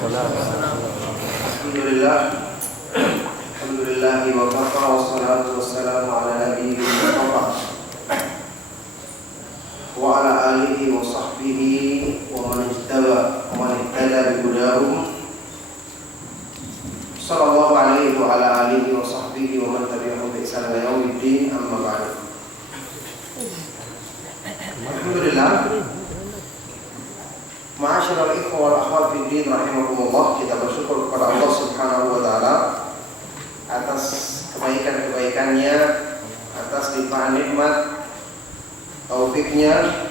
Alhamdulillah. Alhamdulillah wa kafa wassalatu wassalamu ala nabiyyi Mustafa wa ala alihi wa sahbihi wa man ihtada bi hudahum sallallahu alaihi wa ala alihi wa sahbihi wa man tabi'ahum bi ihsan ila yaumiddin, amma ba'd. Alhamdulillah. Ma'asyiral ikhwah wal akhwat fi din rahimakumullah, kita bersyukur kepada Allah Subhanahu wa taala atas kebaikan-kebaikannya, atas limpahan nikmat, taufiknya,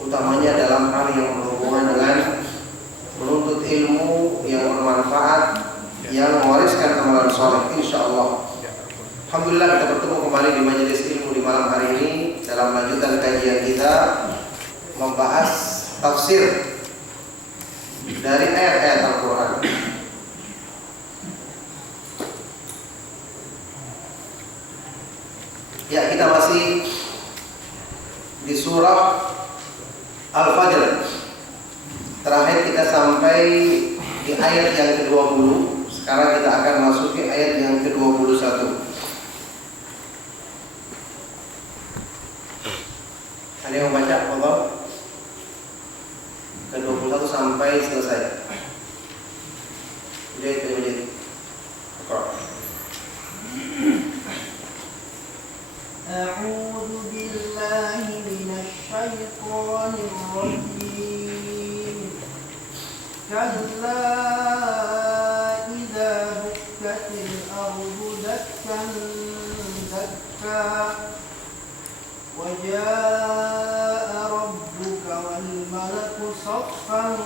utamanya dalam hal yang berhubungan dengan menuntut ilmu yang bermanfaat, yang mewariskan amalan saleh insyaallah. Alhamdulillah kita bertemu kembali di majelis ilmu di malam hari ini dalam lanjutan kajian kita membahas tafsir dari ayat-ayat Al-Quran. Ya, kita masih di surah Al-Fajr. Terakhir kita sampai di ayat yang ke-20. Sekarang kita akan masuki ayat yang ke-21. Ada yang membaca? Allah. Ke-21 sampai selesai. Jadi. A'udzu billahi minasy syaithanir rajim. Kalla idza dukkatil ardu dakkan dakka wa jaa'a rabbuka wal malaku saffan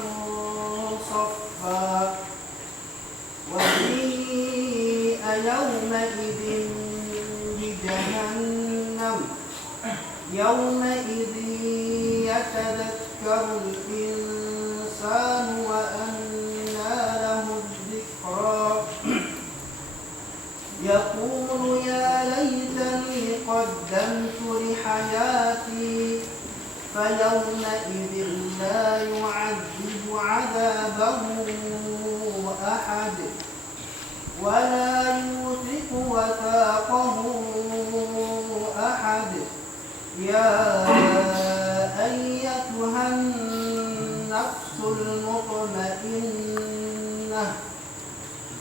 saffa wa ji'a yawma idzin bi jahannam yawma idzin yatadhakkaru al-insanu wa anna lahu dhikra yaqulu ya laytani qaddamtu li hayati فيومئذ لا يعذب عذابه أحد ولا يوثق وثاقه أحد يا أيتها النفس المطمئنة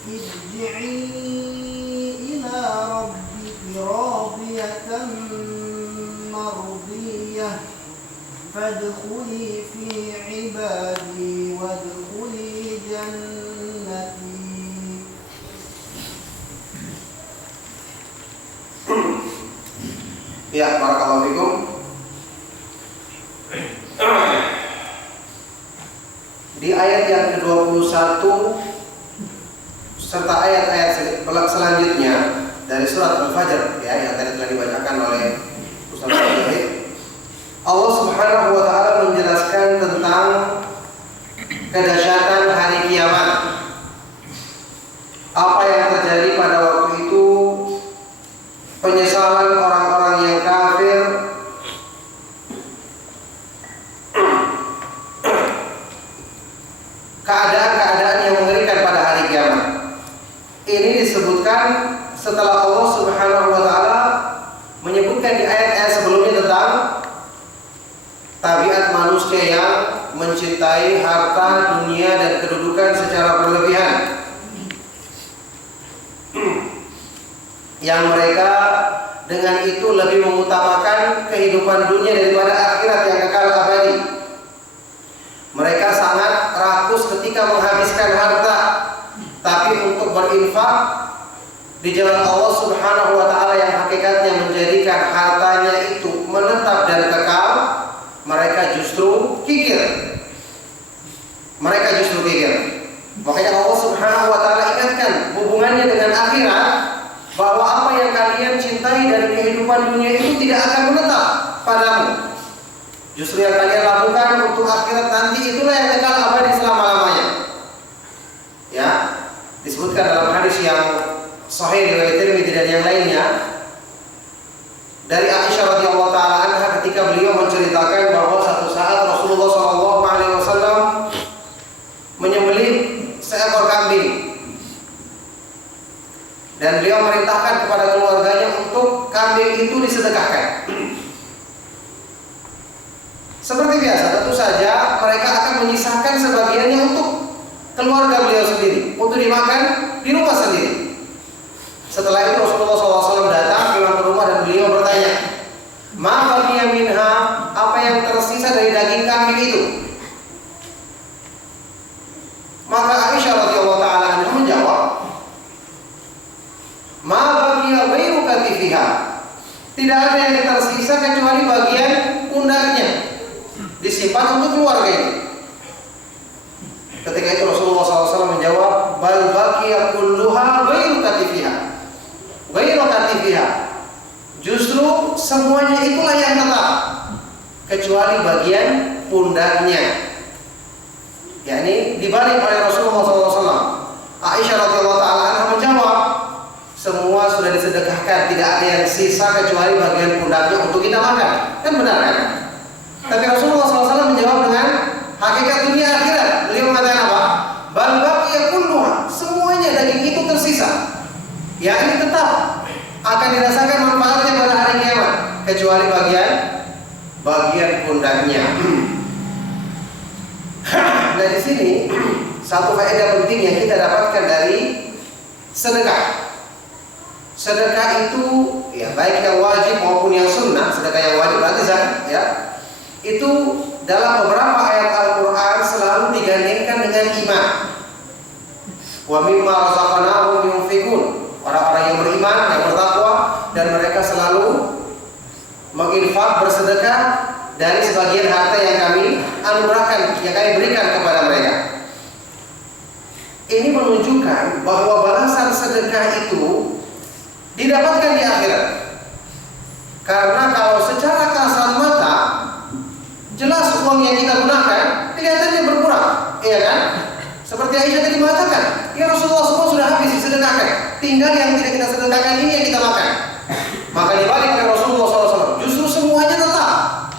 ارجعي إلى ربك راضية مرضية فادخلي في عبادي وادخلي جنتي. Ya, barakallahu fikum. Di ayat yang ke-21 serta ayat-ayat selanjutnya dari surat Al-Fajr, ya, yang tadi telah dibacakan oleh Ustaz Mujahid, Allah Subhanahu wa taala menjelaskan tentang kedahsyatan hari kiamat. Apa yang terjadi pada waktu itu, penyesalan orang-orang yang kafir, keadaan-keadaan yang mengerikan pada hari kiamat. Ini disebutkan setelah Allah Subhanahu wa taala menyebutkan di ayat-ayat sebelumnya tentang tabiat manusia yang mencintai harta dunia dan kedudukan secara berlebihan, yang mereka dengan itu lebih mengutamakan kehidupan dunia daripada akhirat yang kekal abadi. Mereka sangat rakus ketika menghabiskan harta, tapi untuk berinfak di jalan Allah Subhanahu wa taala yang hakikatnya menjadikan hartanya itu menetap dan kekal, mereka justru kikir. Makanya Allah Subhanahu wa taala ingatkan hubungannya dengan akhirat, bahwa apa yang kalian cintai dari kehidupan dunia itu tidak akan menetap padamu. Justru yang kalian lakukan untuk akhirat nanti itulah yang kekal abadi selama-lamanya. Ya, disebutkan dalam hadis yang sahih riwayat Tirmidzi dan yang lainnya dari Aisyah radhiyallahu taala anha ketika beliau menceritakan bahwa satu saat Rasulullah SAW menyembelih seekor kambing. Dan beliau merintahkan kepada keluarganya untuk kambing itu disedekahkan. Seperti biasa, tentu saja mereka akan menyisakan sebagiannya untuk keluarga beliau sendiri, untuk dimakan di rumah sendiri. Setelah itu Rasulullah SAW datang pulang ke rumah dan beliau bertanya, "Ma baqiya minha?" Apa yang tersisa dari daging kambing itu? Maka Aisyah radhiyallahu taala anha menjawab, "Ma baqiya ghairu katifiha." Tidak ada yang tersisa kecuali bagian pundaknya, disimpan untuk keluarga ini. Ketika itu Rasulullah SAW menjawab, "Bal baqiya kulluha ghairu katifiha." Ghairu katifiha. Justru semuanya itulah yang tetap, kecuali bagian pundaknya. Yakni dibalik oleh Rasulullah SAW. Aisyah radhiyallahu taala anha menjawab, semua sudah disedekahkan, tidak ada yang sisa kecuali bagian pundaknya untuk kita makan. Kan benar kan? Tapi Rasulullah SAW menjawab dengan hakikat dunia akhirat. Beliau mengatakan apa? Bal baqiya kulluha. Semuanya daging itu tersisa. Yakni tetap akan dirasakan manfaatnya pada hari kiamat, kecuali bagian pundaknya. Nah, di sini satu faedah penting yang kita dapatkan dari sedekah. Sedekah itu ya baik yang wajib maupun yang sunnah. Sedekah yang wajib berarti zakat ya. Itu dalam beberapa ayat Al-Qur'an selalu digandengkan dengan iman. Wa mimma razaqnahum yunfiqun. Orang-orang yang beriman, yang bertakwa, dan mereka selalu menginfak, bersedekah dari sebagian harta yang kami anugerahkan, yang kami berikan kepada mereka. Ini menunjukkan bahwa balasan sedekah itu didapatkan di akhirat. Karena kalau secara kasat mata jelas uang yang kita gunakan kelihatannya berkurang, iya kan? Seperti Aisyah tadi mengatakan, ya Rasulullah semua sudah habis disedekahkan, tinggal yang tidak kita sedekahkan ini yang kita makan. Maka dibalik oleh Rasulullah SAW, justru semuanya tetap,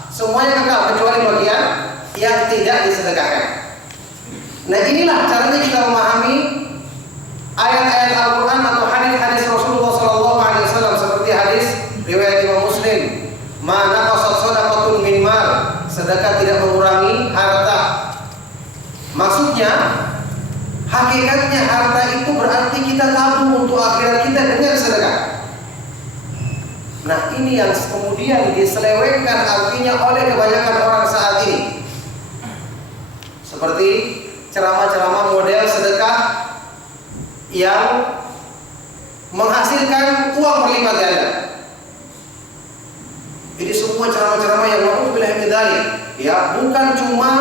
semuanya kekal kecuali bagian yang tidak disedekahkan. Nah, inilah caranya kita memahami ayat-ayat Al-Quran atau hadis-hadis Rasulullah SAW, seperti hadis riwayat Imam Muslim, "Ma naqasat shadaqatun min mal." Sedekah tidak mengurangi harta. Maksudnya, hakikatnya harta itu berarti kita tabung untuk akhirat kita dengan sedekah. Nah, ini yang kemudian diselewengkan artinya oleh kebanyakan orang saat ini. Seperti ceramah-ceramah model sedekah yang menghasilkan uang berlipat ganda. Jadi semua ceramah-ceramah yang na'udzubillah min dzalik ya, bukan cuma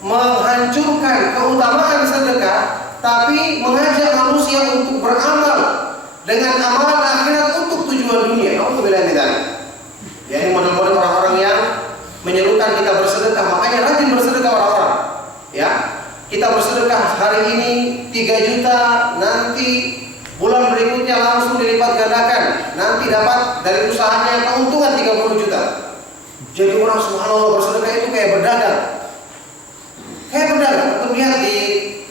menghancurkan keutamaan sedekah, tapi mengajak manusia untuk beramal dengan amalan akhirat untuk tujuan dunia. Na'udzubillah min dzalik. Ya, ini model-model orang-orang yang menyerukan kita bersedekah, makanya rajin bersedekah orang-orang. Ya, kita bersedekah hari ini 3 juta, nanti bulan berikutnya langsung dilipat gandakan, nanti dapat dari usahanya keuntungan 30 juta. Jadi orang subhanallah bersedekah itu kayak berdagang. Untuk lihat di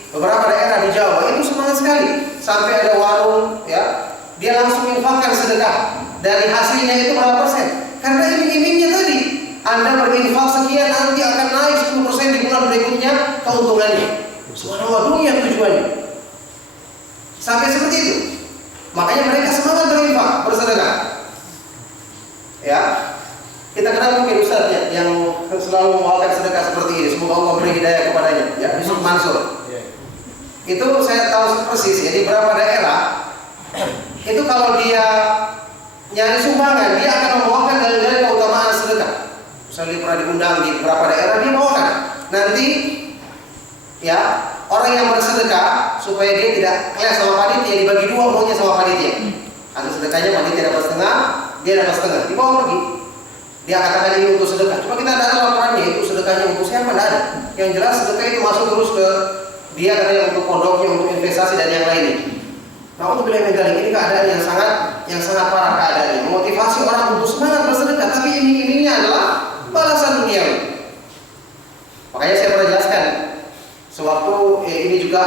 beberapa daerah di Jawa itu semangat sekali. Sampai ada warung ya, dia langsung infakkan sedekah. Dari hasilnya itu berapa persen? Karena iming-imingnya tadi, Anda berinfak sekian nanti akan naik 10% di bulan berikutnya keuntungannya. Subhanallah, dunia tujuannya. Sampai seperti itu. Makanya mereka semangat berinfak, bersedekah. Ya. Kita kenal mungkin Ustaz ya, yang selalu membawakan sedekah seperti ini. Semoga Allah beri hidayah kepadanya. Ya, Yusuf Mansur. Itu saya tahu persis ya, di beberapa daerah itu kalau dia nyari sumbangan, dia akan membawakan dalil-dalil keutamaan sedekah. Misalnya dia pernah diundang di beberapa daerah, dia bawakan. Nanti ya, orang yang bersedekah supaya dia tidak kelas sama panitia, dibagi 2 uangnya sama panitia. Hasil sedekahnya panitia dapat setengah, dia dapat setengah, dibawa pergi. Dia katakan ini untuk sedekah. Cuma kita tidak ada laporannya itu sedekahnya untuk siapa, tidak ada. Yang jelas sedekah itu masuk terus ke dia katanya untuk pondoknya, untuk investasi dan yang lainnya. Nah, untuk bilang ini keadaan yang sangat parah keadaannya. Memotivasi orang untuk semangat bersedekah, tapi iming-imingnya adalah balasan duniawi. Makanya saya pernah jelaskan sewaktu ini juga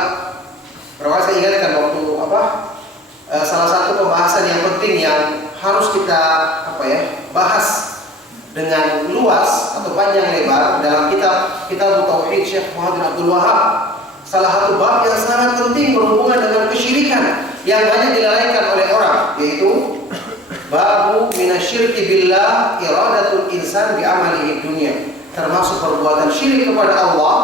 Karena saya ingatkan waktu salah satu pembahasan yang penting yang harus kita bahas dengan luas atau panjang lebar dalam kitab Tauhid Syekh Muhammad Abdul Wahab. Salah satu bab yang sangat penting berhubungan dengan kesyirikan yang banyak dilalaikan oleh orang, yaitu babu minasyirki billah iradatul insan bi amalihi dunya. Termasuk perbuatan syirik kepada Allah,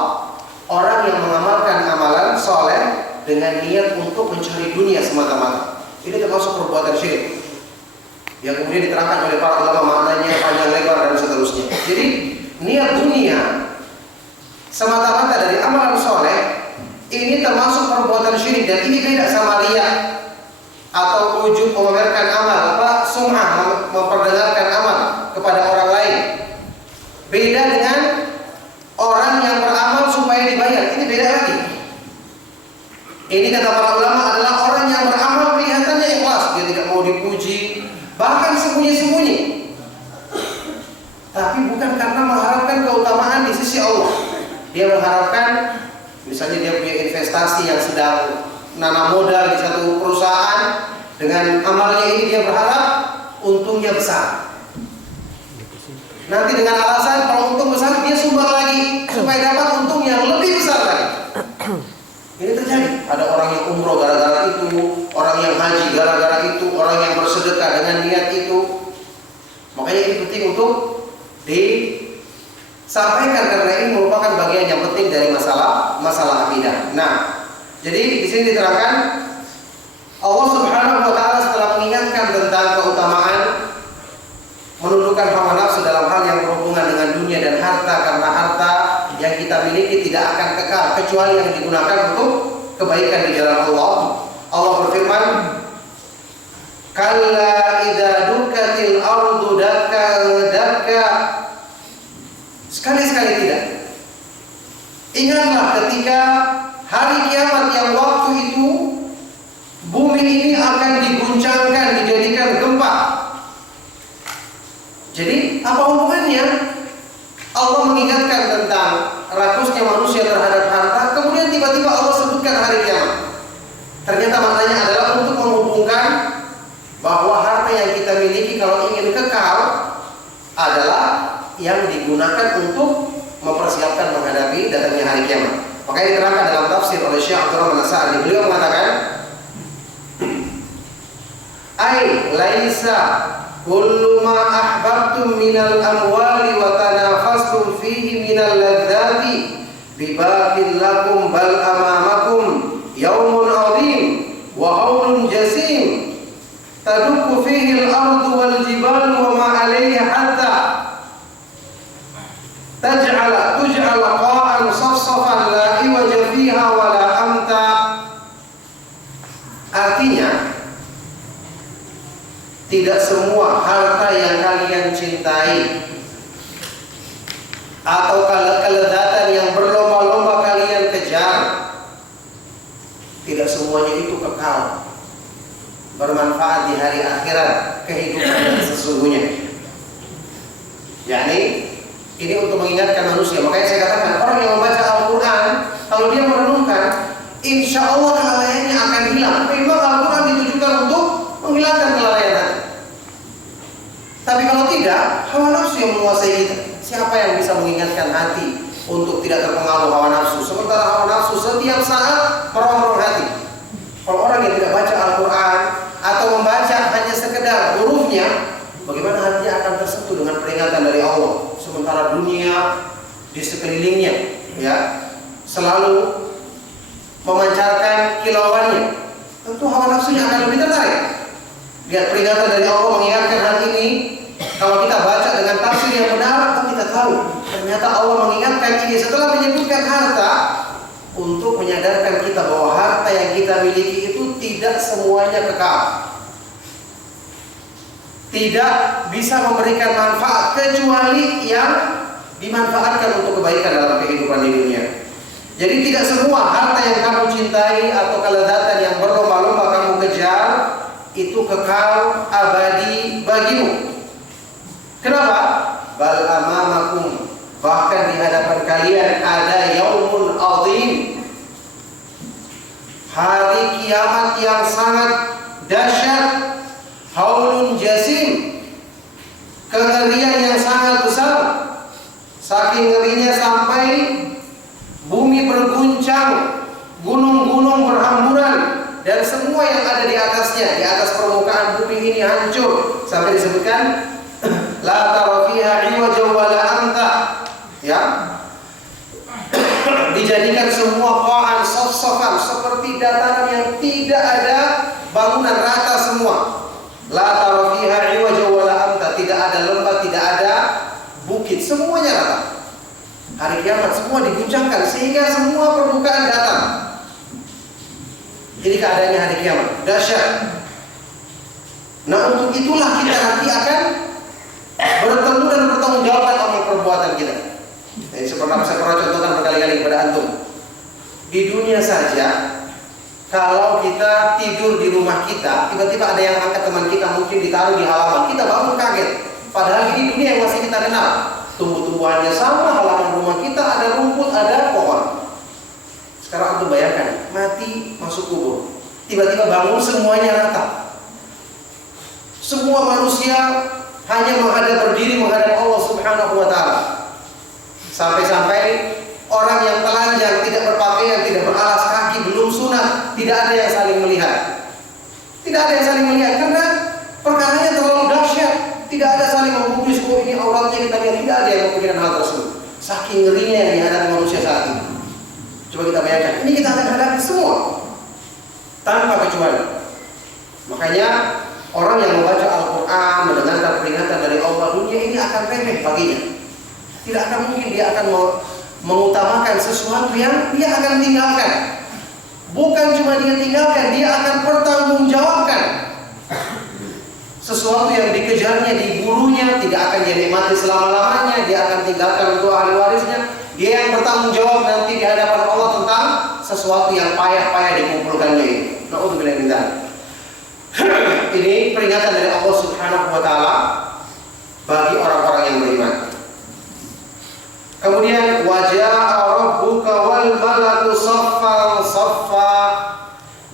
orang yang mengamalkan amalan soleh dengan niat untuk mencari dunia semata-mata. Ini termasuk perbuatan syirik yang kemudian diterangkan oleh para ulama maknanya panjang lebar dan seterusnya. Jadi niat dunia semata-mata dari amalan soleh ini termasuk perbuatan syirik, dan ini beda sama riya atau ujub memamerkan amal, sum'ah memperdengarkan amal kepada orang lain. Beda dengan orang yang beramal supaya dibayar, ini beda lagi. Ini kata para ulama adalah orang yang beramal kelihatannya ikhlas, dia tidak mau dipuji, bahkan sembunyi-sembunyi, tapi bukan karena mengharapkan keutamaan di sisi Allah. Dia mengharapkan, misalnya dia punya investasi yang sedang nanam modal di satu perusahaan, dengan amalnya ini dia berharap untungnya besar. Nanti dengan alasan kalau untung besar dia sumbang lagi supaya dapat untung yang lebih besar lagi. Ini terjadi. Ada orang yang umroh gara-gara itu, orang yang haji gara-gara itu, orang yang bersedekah dengan niat itu. Makanya ini penting untuk disampaikan karena ini merupakan bagian yang penting dari masalah akidah. Nah, jadi di sini diterangkan Allah Subhanahu wa taala setelah mengingatkan tentang keutamaan menundukkan hawa nafsu dalam hal yang berhubungan dengan dunia dan harta, karena harta yang kita miliki tidak akan kekal kecuali yang digunakan untuk kebaikan di jalan Allah. Allah berfirman, "Kalla idza dukkatil ardu dakka." Sekali-sekali tidak. Ingatlah ketika hari kiamat yang waktu itu bumi ini akan diguncangkan, dijadikan gempa. Jadi apa hubungannya? Allah mengingatkan tentang rakusnya manusia terhadap harta, kemudian tiba-tiba Allah sebutkan hari kiamat. Ternyata maknanya adalah untuk menghubungkan bahwa harta yang kita miliki kalau ingin kekal adalah yang digunakan untuk mempersiapkan menghadapi datangnya hari kiamat. Makanya diterangkan dalam tafsir oleh Syekh Abdul Rahman As-Sa'di, beliau mengatakan, "Ai laisa kullu ma ahbabtum minal amwali wa tanafastum fihi minal ladzati bibaqin lakum bal amamakum yaumun 'adzim wa haulun jasim tadukku fihi al-ardu wal jibalu wa ma 'alayha hatta tuj'ala qa'an safsafan la iwaja fiha wa la amta." Artinya, tidak semua harta yang kalian cintai atau kelezatan yang berlomba-lomba kalian kejar, tidak semuanya itu kekal, bermanfaat di hari akhirat, kehidupan yang sesungguhnya. Yani ini untuk mengingatkan manusia. Makanya saya katakan, orang yang membaca Al-Quran, kalau dia merenungkan, insya Allah kelalaiannya akan hilang. Memang Al-Quran ditujukan untuk menghilangkan kelalaian hati. Tapi kalau tidak, hawa nafsu yang menguasai kita. Siapa yang bisa mengingatkan hati untuk tidak terpengaruh hawa nafsu? Sementara hawa nafsu setiap saat merongrong hati. Kalau orang yang tidak baca Al-Quran atau membaca hanya sekedar hurufnya, bagaimana hatinya akan tersentuh dengan peringatan dari Allah? Sementara dunia di sekelilingnya, ya, selalu memancarkan kilauannya, tentu hawa nafsunya akan lebih tertarik. Lihat peringatan dari Allah mengingatkan hal ini. Kalau kita baca dengan tafsir yang benar, kita tahu ternyata Allah mengingatkan ini setelah menyebutkan harta untuk menyadarkan kita bahwa harta yang kita miliki itu tidak semuanya kekal, tidak bisa memberikan manfaat kecuali yang dimanfaatkan untuk kebaikan dalam kehidupan di dunia. Jadi tidak semua harta yang kamu cintai atau kelezatan yang berlomba-lomba kamu kejar itu kekal abadi bagimu. Kenapa? Bal amamakum, bahkan di hadapan kalian ada yaumun adzim, hari kiamat yang sangat dahsyat, haulun jasim, kengerian yang sangat besar. Saking ngerinya sampai bumi berguncang, gunung-gunung berhamburan, dan semua yang ada di atasnya, di atas permukaan bumi ini hancur. Sampai disebutkan la tara fiha iwajan wala amta, ya, dijadikan semua qa'an saf-safan, seperti dataran yang tidak ada bangunan, rata semua. La tara fiha iwajan wala amta, tidak ada lembah, tidak ada bukit, semuanya rata. Hari kiamat semua diguncangkan sehingga semua permukaan datang. Ini keadaannya hari kiamat, dahsyat. Nah, untuk itulah kita nanti akan bertemu dan bertanggung jawab atas perbuatan kita. Seperti saya pernah contohkan berkali-kali kepada antum. Di dunia saja, kalau kita tidur di rumah kita, tiba-tiba ada yang angkat teman kita, mungkin ditaruh di halaman, kita bangun kaget. Padahal ini dunia yang masih kita kenal. Tumbuh-tumbuhannya sama, halaman rumah kita ada rumput, ada pohon. Sekarang antum bayangkan, mati masuk kubur, tiba-tiba bangun semuanya rata. Semua manusia hanya berdiri menghadap Allah Subhanahu wa taala. Sampai-sampai orang yang telanjang, tidak berpakaian, tidak beralas kaki, belum sunat, tidak ada yang saling melihat. Tidak ada yang saling melihat karena perkaranya terlalu dahsyat. Tidak ada saling membungkus, oh ini auratnya kita lihat, tidak ada yang memikirkan hal tersebut. Saking ngerinya yang dihadapi manusia saat ini. Coba kita bayangkan, ini kita akan hadapi semua tanpa kecuali. Makanya orang yang membaca Al-Quran, mendengarkan peringatan dari Allah, dunia ini akan remeh baginya. Tidak akan mungkin dia akan mengutamakan sesuatu yang dia akan tinggalkan. Bukan cuma dia tinggalkan, dia akan pertanggungjawabkan. Sesuatu yang dikejarnya, diburunya, tidak akan dia nikmati selama-lamanya, dia akan tinggalkan untuk ahli warisnya. Dia yang bertanggung jawab nanti di hadapan Allah tentang sesuatu yang payah-payah dikumpulkannya ini. Na'udzubillah min dzalik. Ini peringatan dari Allah Subhanahu wa taala bagi orang-orang yang beriman. Kemudian waja'a rabbuka wal malaku saffan saffa,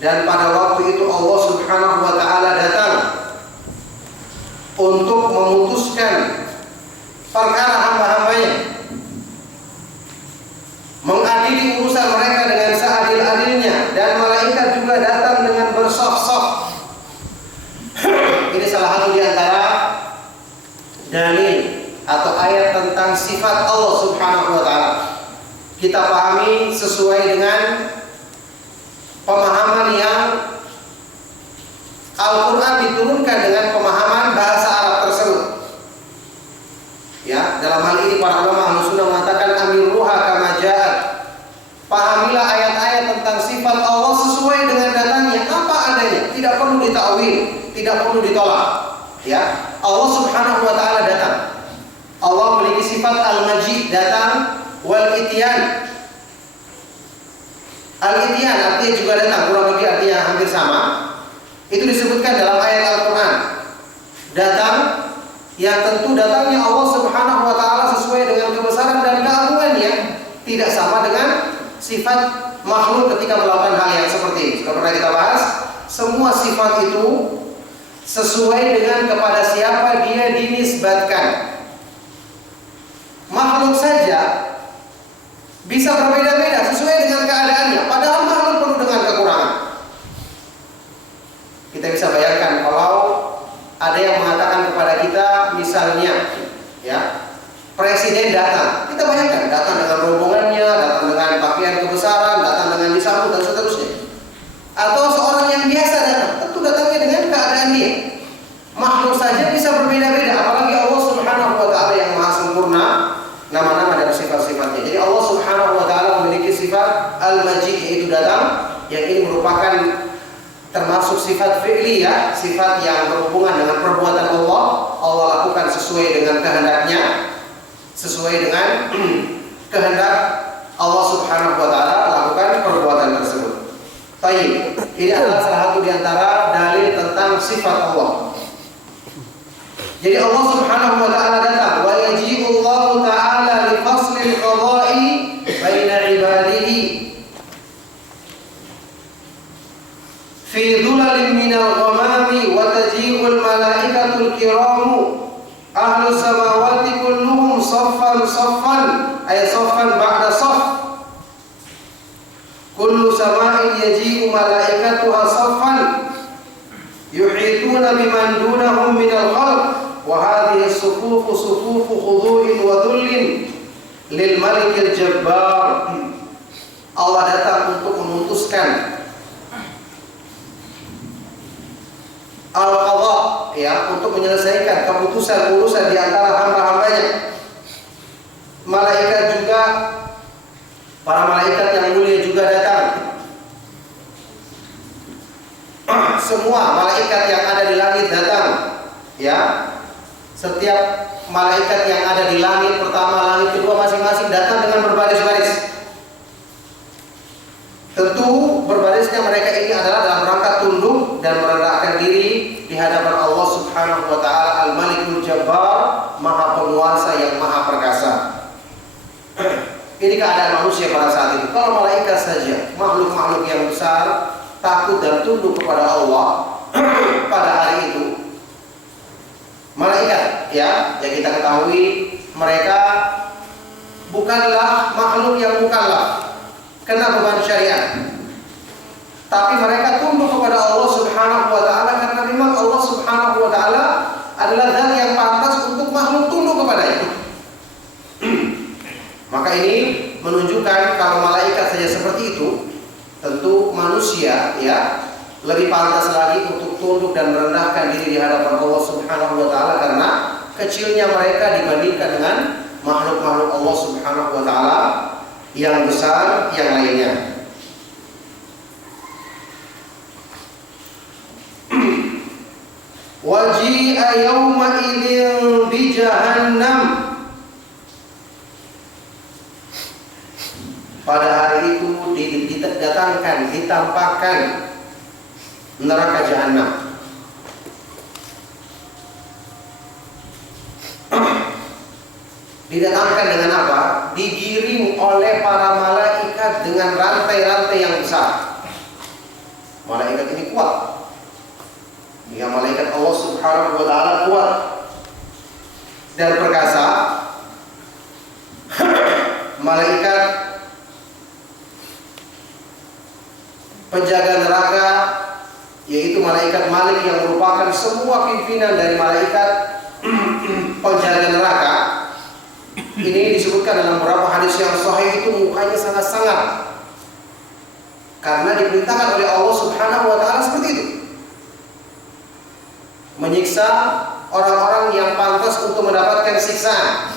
dan pada waktu itu Allah Subhanahu wa taala datang untuk memutuskan perkara hamba-hambanya, mengadili urusan mereka dengan seadil-adilnya, dan malaikat juga datang dengan bersaf-saf. Ini salah satu di antara dalil atau ayat tentang sifat Allah Subhanahu wa taala. Kita pahami sesuai dengan pemahaman yang Al-Quran diturunkan dengan pemahaman bahasa Arab tersebut. Ya, dalam hal ini para ulama Ahlussunnah mengatakan amiruha kama ja'at. Pahamilah ayat-ayat tentang sifat Allah sesuai dengan datangnya, apa adanya, tidak perlu ditakwil, tidak perlu ditolak. Ya, Allah Subhanahu wa taala datang. Allah memiliki sifat al-majid, datang, wal ityan. Al-ityan artinya juga datang, kurang lebih artinya hampir sama. Itu disebutkan dalam ayat Al-Quran. Datang, yang tentu datangnya Allah Subhanahu wa taala sesuai dengan kebesaran dan keagungannya, tidak sama dengan sifat makhluk ketika melakukan hal yang seperti ini. Sudah pernah kita bahas, semua sifat itu sesuai dengan kepada siapa dia dinisbatkan. Makhluk saja bisa berbeda-beda sesuai dengan keadaannya, padahal makhluk penuh dengan kekurangan. Kita bisa bayangkan kalau ada yang mengatakan kepada kita, misalnya, ya, presiden datang, kita bayangkan datang dengan rombongannya, datang dengan pakaian kebesaran, datang dengan disambut dan seterusnya. Atau seorang yang biasa datang, tentu datangnya dengan keadaan dia. Makhluk saja bisa berbeda-beda, apalagi Allah Subhanahu wa taala yang maha sempurna nama-nama dan sifat-sifatnya. Jadi Allah Subhanahu wa taala memiliki sifat al-majid, yaitu datang, yang ini merupakan termasuk sifat fi'liyah, sifat yang berhubungan dengan perbuatan Allah. Allah lakukan sesuai dengan kehendaknya, sesuai dengan kehendak Allah Subhanahu wa taala lakukan perbuatan tersebut. Baik, ini adalah salah satu di antara dalil tentang sifat Allah. Jadi Allah Subhanahu wa taala datang, wa yaji'u Allah taala li faslil qada'i baina ibadihi. fi dhulalin minal ghamami wa taji'ul malaikatul kiramu ahlu samawati kulluhum saffan ay saffan ba'da saff kullu sama'in yaji'u malaikatuha saffan yuhituna biman dunahum minal khalq wa hadhihi as-sufufu sufufu khudu'in wa dhullin lil malikil jabbar. Allah datang untuk memutuskan al-qadha, ya, untuk menyelesaikan keputusan urusan di antara hamba-hambanya. Malaikat juga, para malaikat yang mulia juga datang. Semua malaikat yang ada di langit datang, ya. Setiap malaikat yang ada di langit pertama, langit kedua masing-masing datang dengan berbaris-baris. Tentu berbarisnya mereka ini adalah dalam rangka tunduk dan merendahkan diri di hadapan Allah Subhanahu wa taala Al-Malikul Jabbar, Maha Penguasa yang Maha Perkasa. Ini keadaan manusia pada saat itu. Kalau malaikat saja, makhluk-makhluk yang besar takut dan tunduk kepada Allah pada hari itu. Malaikat, ya, yang kita ketahui mereka bukanlah makhluk yang mukallaf kena beban syariat, tapi mereka tunduk kepada Allah Subhanahu wa taala karena memang Allah Subhanahu wa taala adalah zat yang pantas untuk makhluk tunduk kepadanya. Maka ini menunjukkan kalau malaikat saja seperti itu, tentu manusia, ya, lebih pantas lagi untuk tunduk dan merendahkan diri di hadapan Allah Subhanahu wa taala karena kecilnya mereka dibandingkan dengan makhluk-makhluk Allah Subhanahu wa taala yang besar yang lainnya. Waji'a yawma idzin bi jahannam. Pada hari itu didatangkan, ditampakkan neraka jahanam. Didatangkan dengan apa? Digiring oleh para malaikat dengan rantai-rantai yang besar. Malaikat ini kuat. Ya, malaikat Allah Subhanahu wa taala kuat dan perkasa. Malaikat penjaga neraka, yaitu malaikat Malik yang merupakan semua pimpinan dari malaikat penjaga neraka. Ini disebutkan dalam beberapa hadis yang sahih, itu mukanya sangat sangar karena diperintahkan oleh Allah Subhanahu wa taala seperti itu, menyiksa orang-orang yang pantas untuk mendapatkan siksaan.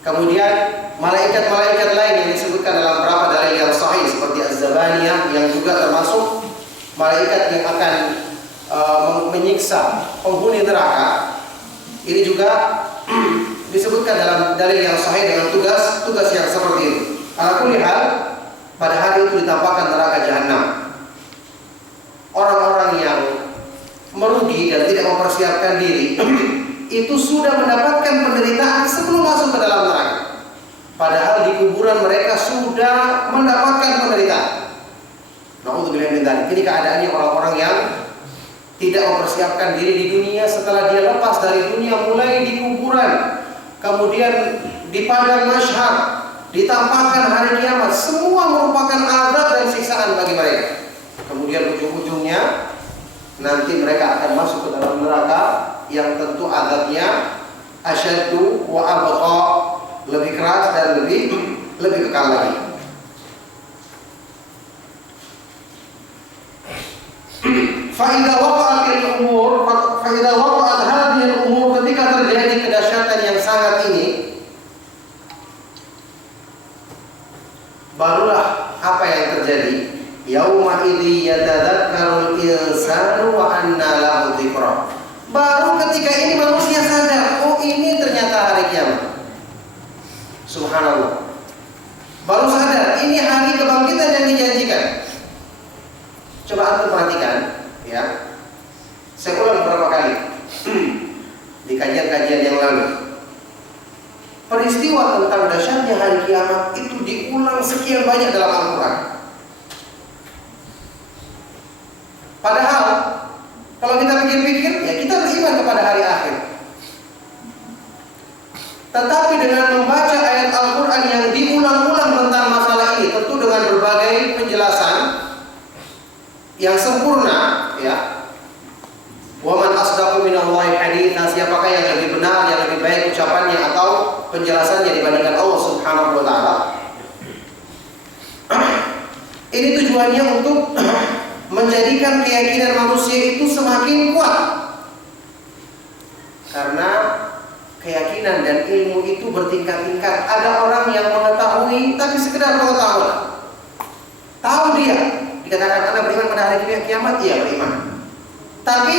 Kemudian malaikat-malaikat lain yang disebutkan dalam beberapa dalil yang sahih seperti Az-Zabaniyah yang juga termasuk malaikat yang akan menyiksa penghuni neraka. Ini juga disebutkan dalam dalil yang sahih dengan tugas yang seperti itu. Ala kulli hal, pada hari itu ditampakkan neraka jahanam. Orang-orang yang merugi dan tidak mempersiapkan diri itu sudah mendapatkan penderitaan sebelum masuk ke dalam neraka. Padahal di kuburan mereka sudah mendapatkan penderitaan. Na'udzubillah min dzalik. Ini keadaannya orang-orang yang tidak mempersiapkan diri di dunia. Setelah dia lepas dari dunia, mulai di kuburan, kemudian di padang mahsyar, ditampakkan hari kiamat, semua merupakan azab dan siksaan bagi mereka. Kemudian ujung-ujungnya nanti mereka akan masuk ke dalam neraka yang tentu azabnya asyaddu wa abqa, lebih keras dan lebih kekal lagi. Fa'idha waqa'atil umur, fa'idha waqa'at hadhil umur, ketika terjadi kedahsyatan yang sangat ini, barulah apa yang terjadi? Yauma idzi yatadzakkarul insanu wa anna lahu dzikra. Baru ketika ini manusia sadar, oh ini ternyata hari kiamat. Subhanallah. Baru sadar, ini hari kebangkitan yang dijanjikan. Coba antum perhatikan, ya. Saya ulang beberapa kali di kajian-kajian yang lalu. Peristiwa tentang dahsyatnya hari kiamat itu diulang sekian banyak dalam Al-Quran. Padahal kalau kita pikir-pikir, ya kita beriman kepada hari akhir. Tetapi dengan membaca ayat Al-Quran yang diulang-ulang tentang masalah ini, tentu dengan berbagai penjelasan yang sempurna, ya. Wa man asdaqu minallahi haditsan, siapakah yang lebih benar, yang lebih baik ucapannya atau penjelasannya dibandingkan Allah Subhanahu wa taala. Ini tujuannya untuk menjadikan keyakinan manusia itu semakin kuat. Karena keyakinan dan ilmu itu bertingkat-tingkat. Ada orang yang mengetahui tapi sekedar pengetahuan. Tahu dia, dikatakan Anda beriman pada hari kiamat, iya beriman. Tapi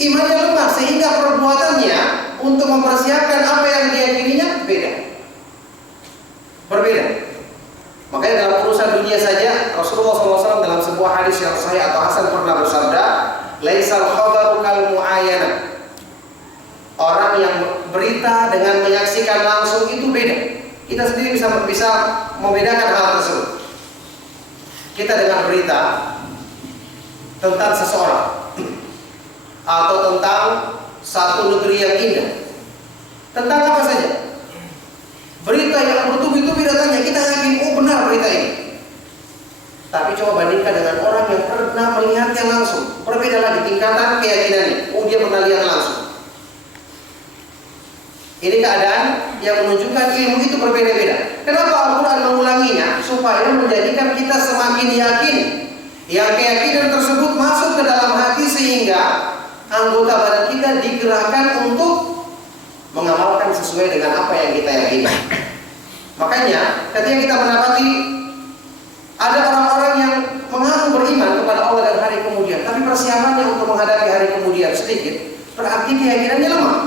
imannya lemah sehingga perbuatannya untuk mempersiapkan apa yang diyakininya berbeda. Makanya dalam urusan dunia saja Rasulullah SAW dalam sebuah hadis yang sahih atau hasan pernah bersabda, "Laisal khabaru kal mu'ayyana." Orang yang berita dengan menyaksikan langsung itu beda. Kita sendiri bisa membedakan hal tersebut. Kita dengar berita tentang seseorang atau tentang satu negeri yang indah, tentang apa saja, berita yang bertubi-tubi datangnya, kita yakin, oh benar berita ini. Tapi coba bandingkan dengan orang yang pernah melihatnya langsung, berbeda lagi tingkatan keyakinannya. Oh dia pernah lihat langsung. Ini keadaan yang menunjukkan ilmu itu berbeda-beda. Kenapa Al-Quran mengulanginya? Supaya menjadikan kita semakin yakin yang keyakinan tersebut masuk ke dalam hati sehingga anggota badan kita digerakkan untuk mengamalkan sesuai dengan apa yang kita yakini. Makanya ketika kita mendapati ada orang-orang yang mengaku beriman kepada Allah dan hari kemudian, tapi persiapannya untuk menghadapi hari kemudian sedikit, berarti keyakinannya lemah.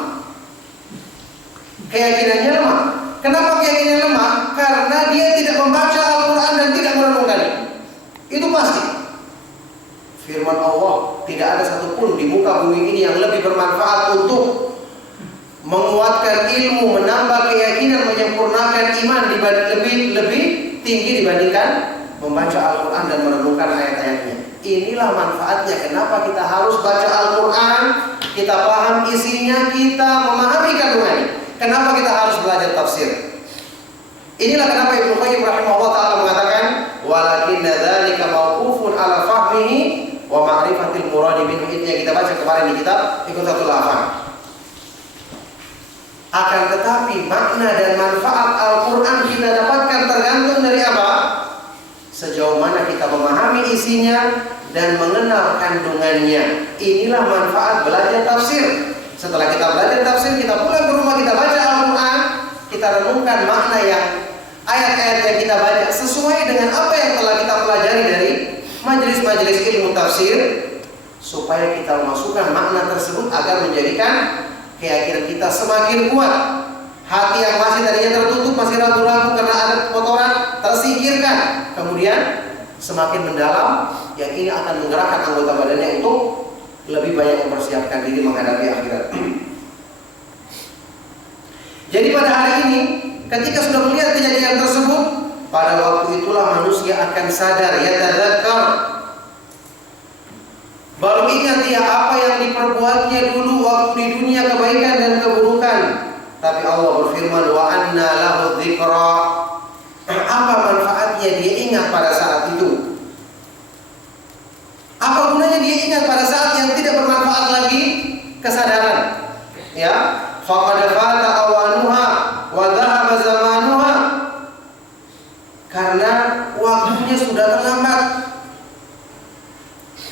Keyakinannya lemah. Kenapa keyakinannya lemah? Karena dia tidak membaca Al-Quran dan tidak merenungkannya. Itu pasti. Firman Allah, tidak ada satupun di muka bumi ini yang lebih bermanfaat untuk menguatkan ilmu, menambah keyakinan, menyempurnakan iman lebih tinggi dibandingkan membaca Al-Quran dan merenungkan ayat-ayatnya. Inilah manfaatnya. Kenapa kita harus baca Al-Quran, kita paham isinya, kita memahami kandungannya. Kenapa kita harus belajar tafsir? Inilah kenapa Ibnu Qayyim rahimahullah taala mengatakan, walakinna dzalika mauqufun ala fahmihi wa ma'rifatil murad minhu. Itu yang kita baca kemarin di kitab Iqtida'ul Afham. Akan tetapi makna dan manfaat Al-Quran kita dapatkan tergantung dari apa? Sejauh mana kita memahami isinya dan mengenal kandungannya. Inilah manfaat belajar tafsir. Setelah kita belajar tafsir, kita pulang ke rumah, kita baca Al-Quran, kita renungkan makna yang ayat-ayat yang kita baca sesuai dengan apa yang telah kita pelajari dari majelis-majelis ilmu tafsir, supaya kita memasukkan makna tersebut agar menjadikan keyakinan kita semakin kuat. Hati yang masih tadinya tertutup, masih ragu-ragu karena ada kotoran, tersingkirkan. Kemudian semakin mendalam, yang ini akan menggerakkan anggota badannya untuk lebih banyak mempersiapkan diri menghadapi akhirat. Jadi pada hari ini, ketika sudah melihat kejadian tersebut, pada waktu itulah manusia akan sadar, yatadzakkar. Baru ingat dia apa yang diperbuatnya dulu waktu di dunia, kebaikan dan keburukan. Tapi Allah berfirman, wa anna lahu dzikra. Apa manfaatnya dia ingat pada saat itu? Apa gunanya dia ingat pada saat yang tidak bermanfaat lagi? Kesadaran. Ya, faqad fata awanuha wa dhahaba zamanuha. Karena waktunya sudah terlambat.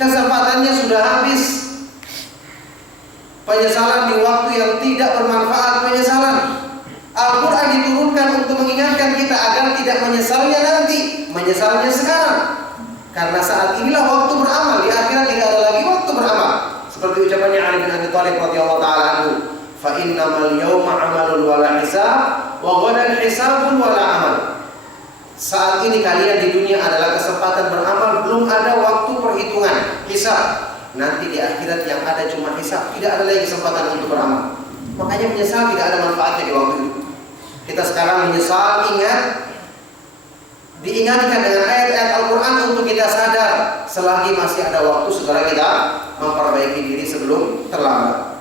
Kesempatannya sudah habis. Penyesalan di waktu yang tidak bermanfaat, penyesalan. Al-Quran diturunkan untuk mengingatkan kita agar tidak menyesalnya nanti, menyesalnya sekarang. Karena saat inilah waktu beramal. Di akhirat tidak ada lagi waktu beramal. Seperti ucapannya Ali bin Abi Thalib radhiyallahu taala anhu, "Fa innamal yawma 'amalun wa la hisab, wa ghadan hisabun wa la amal." Saat ini kalian di dunia adalah kesempatan beramal, belum ada waktu perhitungan, hisab. Nanti di akhirat yang ada cuma hisab, tidak ada lagi kesempatan untuk beramal. Makanya menyesal tidak ada manfaatnya di waktu itu. Kita sekarang menyesal, ingat diingatkan dengan ayat-ayat Al-Quran untuk kita sadar selagi masih ada waktu segera kita memperbaiki diri sebelum terlambat.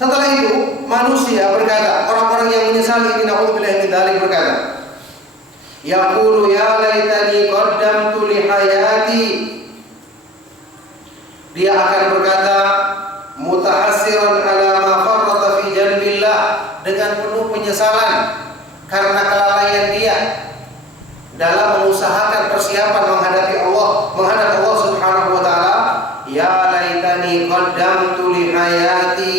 Setelah itu manusia berkata, orang-orang yang menyesali ini na'udzubillahi min dzalik berkata, yaqulu ya laitani qaddamtu li hayati. Dia akan berkata mutahassiran ala ma farrata fi janbillah, dengan penuh penyesalan karena kelalaian dia dalam mengusahakan persiapan menghadap Allah Subhanahu wa taala. Ya laitani qaddamtu li hayati.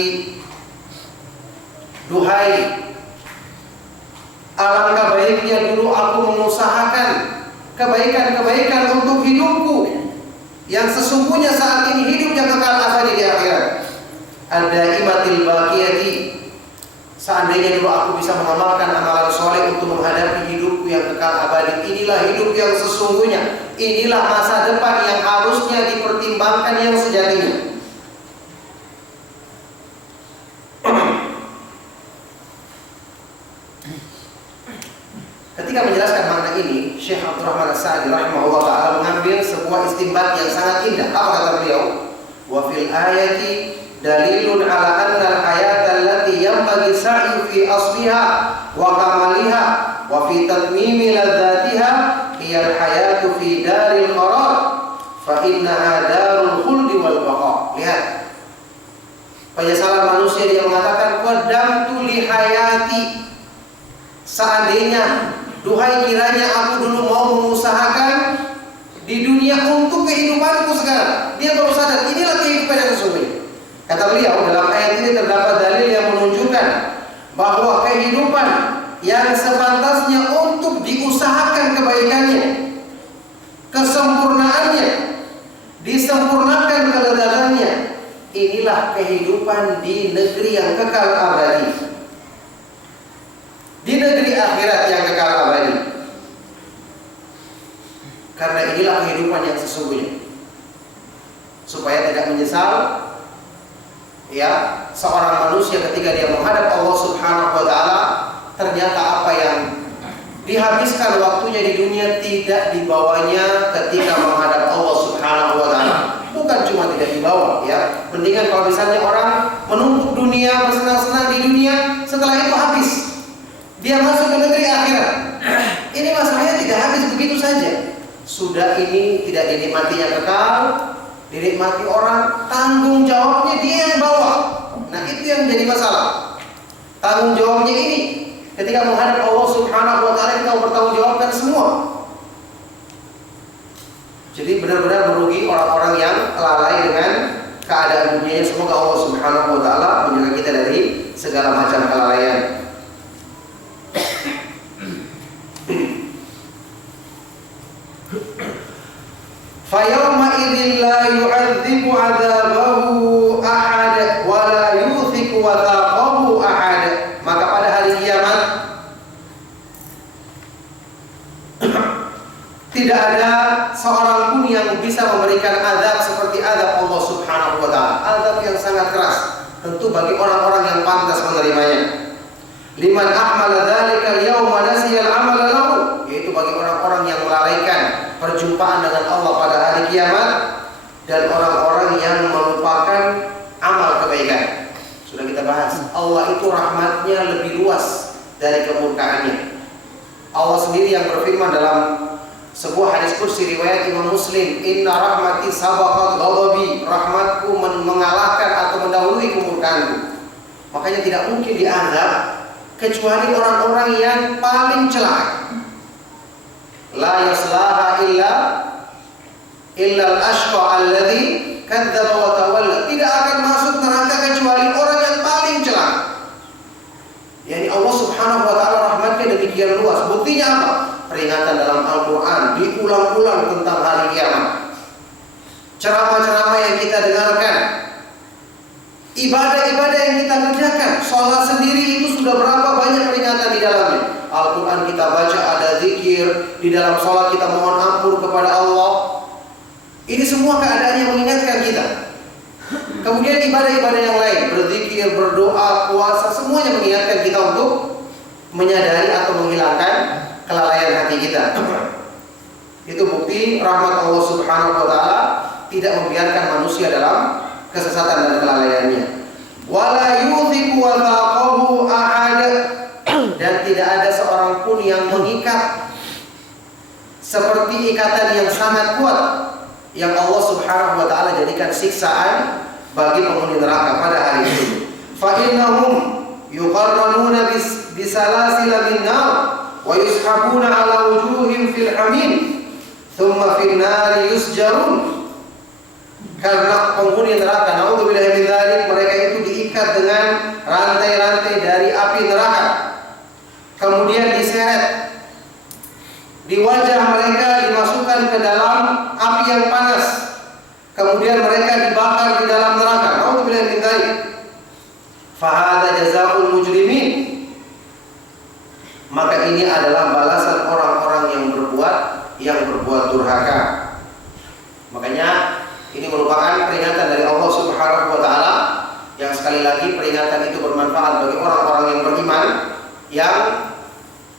Duhai, alangkah baiknya dulu aku mengusahakan kebaikan-kebaikan untuk hidupku yang sesungguhnya saat ini hidup yang kekal abadi di akhirat. Ad-daimatil baqiyati. Seandainya dulu aku bisa mengamalkan amalan soleh untuk menghadapi hidupku yang kekal abadi. Inilah hidup yang sesungguhnya. Inilah masa depan yang harusnya dipertimbangkan yang sejatinya. Ketika menjelaskan makna ini, Syekh Abdul Rahman As-Sa'di rahimahullah ta'ala mengambil sebuah istinbat yang sangat indah. Apa kata beliau? Wa fil ayati dalilun ala anna al-hayata allati yanbaghi sa'yu fi asliha wa kamaliha wa fi tatmimi ladzatiha hiya al-hayatu fi daril qarar fa innaha darul khuldi wal baqa. Lihat penyesalan manusia, dia mengatakan qaddamtu li hayati. Seandainya, duhai kiranya aku dulu mau mengusahakan di dunia untuk kehidupanku sekarang. Dia baru sadar inilah kehidupan yang sesungguhnya. Kata beliau, dalam ayat ini terdapat dalil yang menunjukkan bahwa kehidupan yang sepantasnya untuk diusahakan kebaikannya, kesempurnaannya, disempurnakan kelezatannya, inilah kehidupan di negeri yang kekal abadi, di negeri akhirat yang kekal abadi. Karena inilah kehidupan yang sesungguhnya. Supaya tidak menyesal ya seorang manusia ketika dia menghadap Allah Subhanahu wa taala, ternyata apa yang dihabiskan waktunya di dunia tidak dibawanya ketika menghadap Allah Subhanahu wa taala. Bukan cuma tidak dibawa ya. Mendingan kalau misalnya orang menumpuk dunia, bersenang-senang di dunia, setelah itu habis. Dia masuk ke negeri akhirat. Ini masalahnya tidak habis begitu saja. Sudah ini tidak dinikmatinya kekal, dinikmati orang, tanggung jawabnya dia yang bawa. Nah itu yang jadi masalah. Tanggung jawabnya ini ketika menghadap Allah Subhanahu wa taala, kita bertanggung jawabkan semua. Jadi benar-benar merugi orang-orang yang lalai dengan keadaan dunianya. Semoga Allah Subhanahu wa taala menjaga kita dari segala macam kelalaian. Fayawma idzin la yu'adzibu 'adzabahu ahad wa la yuthiqu wathaqahu ahad. Maka pada hari kiamat tidak ada seorang pun yang bisa memberikan azab seperti azab Allah Subhanahu wa taala. Azab yang sangat keras tentu bagi orang-orang yang pantas menerimanya. Liman ahmala dzalika al-yawma nasiya al-amala lahu, yaitu bagi orang-orang yang melalaikan perjumpaan dengan Allah pada hari kiamat dan orang-orang yang melupakan amal kebaikan. Sudah kita bahas, Allah itu rahmatnya lebih luas dari kemurkaannya. Allah sendiri yang berfirman dalam sebuah hadis qudsi riwayat Imam Muslim, inna rahmati sabaqat ghadabi, rahmatku mengalahkan atau mendahului kemurkaanku. Makanya tidak mungkin diazab kecuali orang-orang yang paling celaka. La yaslaha illa al-ashqa alladhi kadzdzaba wa tawalla. Tidak akan masuk neraka kecuali orang yang paling celaka. Yani Allah Subhanahu wa taala rahmatnya demikian luas. Buktinya apa? Peringatan dalam Al-Quran diulang-ulang tentang hari kiamat. Ceramah-ceramah yang kita dengarkan, ibadah-ibadah yang kita kerjakan, sholat sendiri itu sudah berapa banyak peringatan di dalamnya. Al-Quran kita baca, ada zikir, di dalam sholat kita mohon ampun kepada Allah. Ini semua keadaan yang mengingatkan kita. Kemudian ibadah-ibadah yang lain, berzikir, berdoa, puasa, semuanya mengingatkan kita untuk menyadari atau menghilangkan kelalaian hati kita. Itu bukti rahmat Allah Subhanahu wa taala tidak membiarkan manusia dalam kesesatan dan kelalaiannya. Wala yuthiqu wathaqahu ahad, dan tidak ada seorang pun yang mengikat seperti ikatan yang sangat kuat yang Allah Subhanahu wa taala jadikan siksaan bagi penghuni neraka pada hari itu. Fa innahum yuqarranuna bisalasila min nar wa yushabuna ala wujuhim fil hamim thumma fin nari yusjarun. Karena penghuni neraka, naudzubillahi min dzalik, mereka itu diikat dengan rantai-rantai dari api neraka, kemudian diseret, di wajah mereka dimasukkan ke dalam api yang panas, kemudian mereka dibakar di dalam neraka. Naudzubillahi min dzalik. Fa hadza jazaa'ul mujrimin. Maka ini adalah balasan orang-orang yang berbuat durhaka. Makanya ini merupakan peringatan dari Allah Subhanahu wa taala, yang sekali lagi peringatan itu bermanfaat bagi orang-orang yang beriman, yang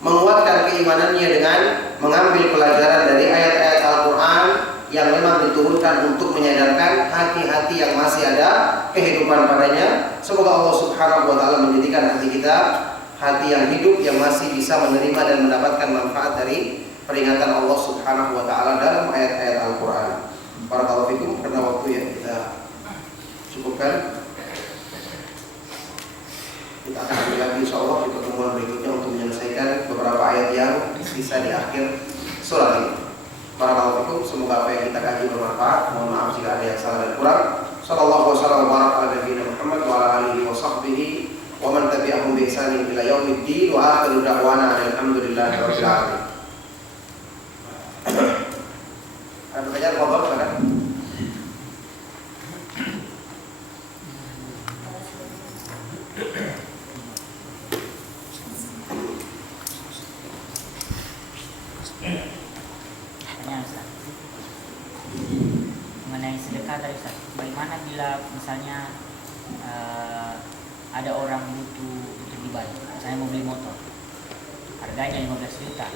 menguatkan keimanannya dengan mengambil pelajaran dari ayat-ayat Al-Quran yang memang diturunkan untuk menyadarkan hati-hati yang masih ada kehidupan padanya. Semoga Allah Subhanahu wa taala menjadikan hati kita hati yang hidup, yang masih bisa menerima dan mendapatkan manfaat dari peringatan Allah Subhanahu wa taala dalam ayat-ayat Al-Quran. Barakallahu fikum, karena waktu ya kita cukupkan. Kita akan ambil lagi insyaallah di pertemuan berikutnya untuk menyelesaikan beberapa ayat yang sisa di akhir surat ini. Barakallahu fikum, semoga apa yang kita kaji bermanfaat. Mohon maaf jika ada yang salah dan kurang. Sallallahu wasallam wa baraka ala nabiyina Muhammad wa ala alihi wa sahbihi wa man tabi'ahum bi ihsanin ila yaumiddin wa akhiru da'wana alhamdulillahi rabbil alamin. Ada pertanyaan, ngobrol silakan. Mengenai sedekah tadi Ustaz, bagaimana bila misalnya ada orang butuh untuk dibantu, saya mau beli motor, harganya 15 juta,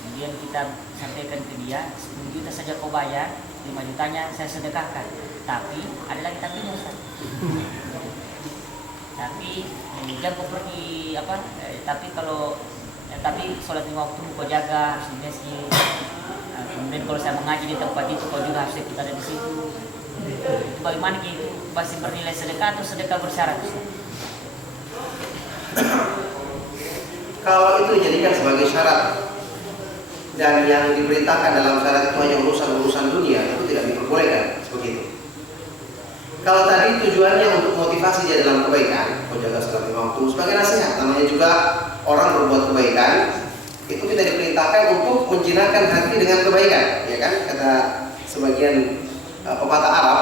kemudian kita sampaikan ke dia 10 juta saja kau bayar, 5 jutanya saya sedekahkan, tapi ada lagi tapinya Ustaz. Tapi jangan kau pergi tapi kalau tapi sholat 5 waktu kau jaga harus di masjid. Kemudian kalau saya mengaji di tempat itu kau juga harus ikut ada di situ. Itu bagaimana gitu? Masih bernilai sedekah atau sedekah bersyarat? Kalau itu dijadikan sebagai syarat dan yang diperintahkan dalam syarat itu hanya urusan dunia, itu tidak diperbolehkan seperti itu. Kalau tadi tujuannya untuk motivasi dia dalam kebaikan, menjaga sholat 5 waktu sebagai nasihat, namanya juga orang berbuat kebaikan, itu kita diperintahkan untuk menjinakkan hati dengan kebaikan, ya kan? Kata sebagian pepatah Arab,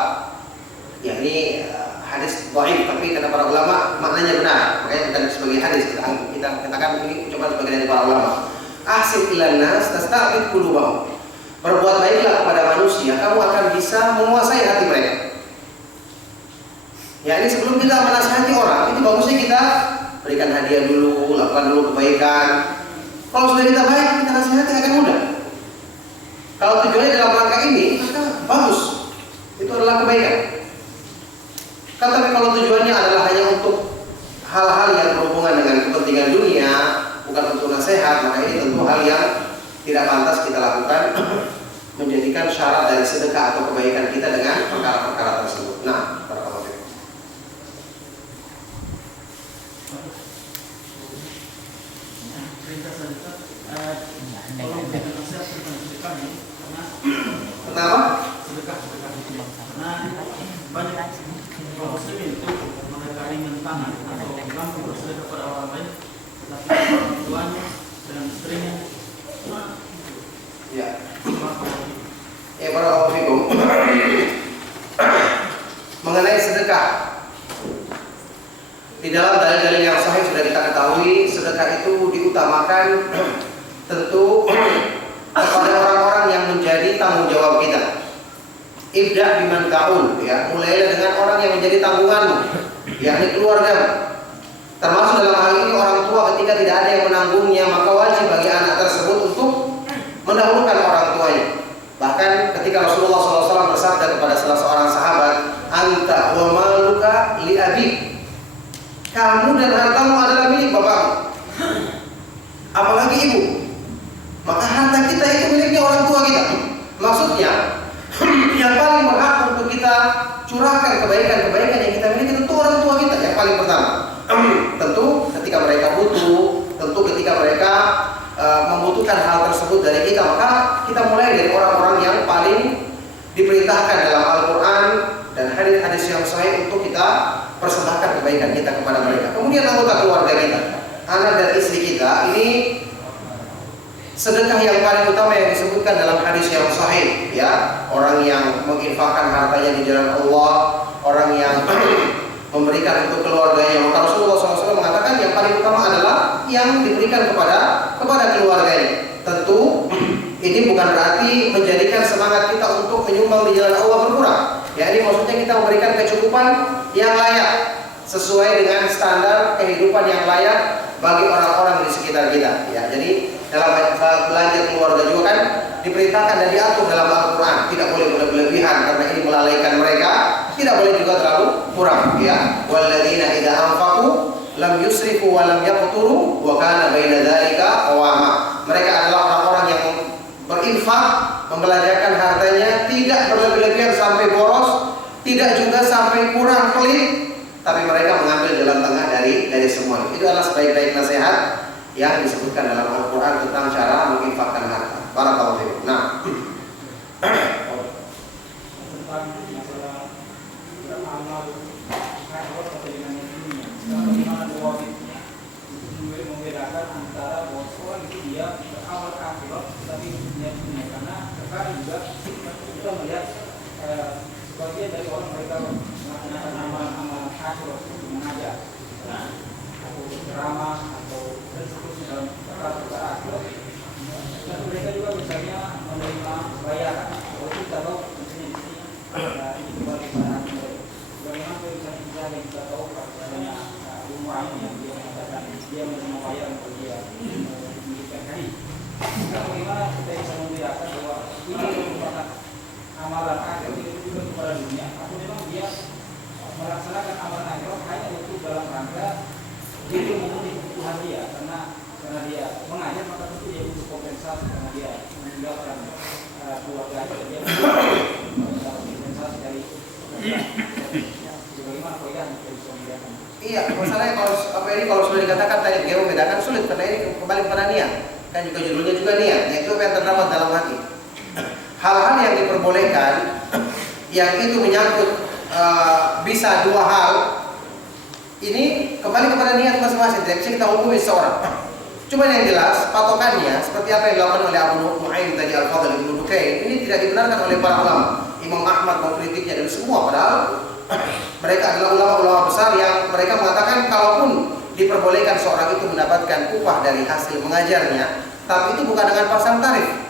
ya ini hadis dhaif, tapi kata para ulama maknanya benar, makanya bukan sebagai hadis, kita katakan ini coba sebagai dari para ulama. Ahsin ilan nas tasta'id qulubahum. Berbuat baiklah kepada manusia, kamu akan bisa menguasai hati mereka. Ya, ini sebelum kita menasihati orang, itu bagusnya kita berikan hadiah dulu, lakukan dulu kebaikan. Kalau sudah kita baik, kita nasihati akan mudah. Kalau tujuannya dalam rangka ini, maka bagus. Itu adalah kebaikan. Tapi kalau tujuannya adalah hanya untuk hal-hal yang berhubungan dengan kepentingan dunia, bukan untuk nasihat, maka ini tentu hal yang tidak pantas kita lakukan, menjadikan syarat dari sedekah atau kebaikan kita dengan perkara-perkara tersebut. Nah, kenapa? Karena banyak kaum muslimin itu mereka ingin tangan atau mampu bersedekah kepada orang lain, tapi tuannya dan istrinya ya. Barakallahu fikum. Mengenai sedekah, di dalam dalil-dalil yang sahih sudah kita ketahui, sedekah itu diutamakan tentu kepada orang-orang yang menjadi tanggung jawab kita. Ibda biman ta'ul, ya, mulailah dengan orang yang menjadi tanggunganmu, yakni keluarga. Termasuk dalam hal ini orang tua ketika tidak ada yang menanggungnya, maka wajib bagi anak tersebut untuk mendahulukan orang tuanya. Bahkan ketika Rasulullah SAW bersabda kepada salah seorang sahabat, "Anta wa maluka li abik." Kamu dan hartamu adalah milik bapakmu, apalagi ibu. Maka harta kita itu miliknya orang tua kita. Maksudnya yang paling berhak untuk kita curahkan kebaikan-kebaikan yang kita miliki tentu orang tua kita yang paling pertama. Tentu ketika mereka butuh, tentu ketika mereka membutuhkan hal tersebut dari kita, maka kita mulai dari orang-orang yang paling diperintahkan dalam Al-Quran dan hadis-hadis yang sahih untuk kita persembahkan kebaikan kita kepada mereka. Kemudian anggota keluarga kita, anak dan istri kita, ini sedekah yang paling utama yang disebutkan dalam hadis yang sahih, ya. Orang yang menginfakkan hartanya di jalan Allah, orang yang memberikan untuk keluarganya. Maka Rasulullah SAW mengatakan yang paling utama adalah yang diberikan kepada keluarganya. Tentu ini bukan berarti menjadikan semangat kita untuk menyumbang di jalan Allah berkurang. Ya, ini maksudnya kita memberikan kecukupan yang layak sesuai dengan standar kehidupan yang layak bagi orang-orang di sekitar kita. Ya, jadi dalam belanja keluarga juga kan diperintahkan dan diatur dalam Al-Quran, tidak boleh berlebihan karena ini melalaikan mereka, tidak boleh juga terlalu kurang. Ya, walladzina idza anfaqu lam yusrifu wa lam yaqturu wa kana baina dzalika qawama. Mereka adalah orang-orang yang berinfak, membelanjakan hartanya, tidak berlebihan sampai boros, tidak juga sampai kurang pelit, tapi mereka mengambil jalan tengah dari semua. Itu adalah sebaik-baik nasihat yang disebutkan dalam Al-Quran tentang cara menginfakkan harta. Barakallahu fiikum. Nah, tentang masalah beramal akhirat atau dengan dunia. Bagaimana wajibnya membedakan antara bahwa seorang itu dia beramal akhirat tapi dunia dunia, karena terkadang juga kita melihat sebagian dari orang mereka melakukan amal-amal akhirat seperti mengajar, atau drama atau dan seterusnya dalam perkara akhirat. Dan mereka juga misalnya menerima bayaran, walaupun kita tahu misalnya di sini ini kembali kepada hati mereka. Bagaimana misalnya kita yang kita tahu misalnya ilmu yang dia mengatakan dia menerima bayaran kalau dia memiliki hari. Maka bagaimana kita bisa membedakan bahwa ini merupakan amalan akhir itu juga kepada dunia, atau memang dia melaksanakan amalan akhir hanya untuk dalam rangka dia memenuhi kebutuhan dia, karena dia mengajar maka tentu dia butuh kompensasi karena dia meninggalkan keluarganya, dia mendapat kompensasi dari bagaimana faedah kita bisa membedakan. iya, masalahnya kalau sudah dikatakan tadi dia membedakan sulit karena ini kembali kepada niat. Kan juga judulnya juga niat, yaitu apa yang terdapat dalam hati. Hal-hal yang diperbolehkan yang itu menyangkut bisa dua hal, ini kembali kepada niat masing-masing, tidak bisa kita hukumi seseorang. Cuma yang jelas patokannya seperti apa yang dilakukan oleh Abu Nu'aim tadi Al-Fadl Ibnu Dukain, ini tidak dibenarkan oleh para ulama. Imam Ahmad mengkritiknya dan semua, padahal mereka adalah ulama-ulama besar yang mereka mengatakan kalaupun diperbolehkan seorang itu mendapatkan upah dari hasil mengajarnya, tapi itu bukan dengan pasang tarif.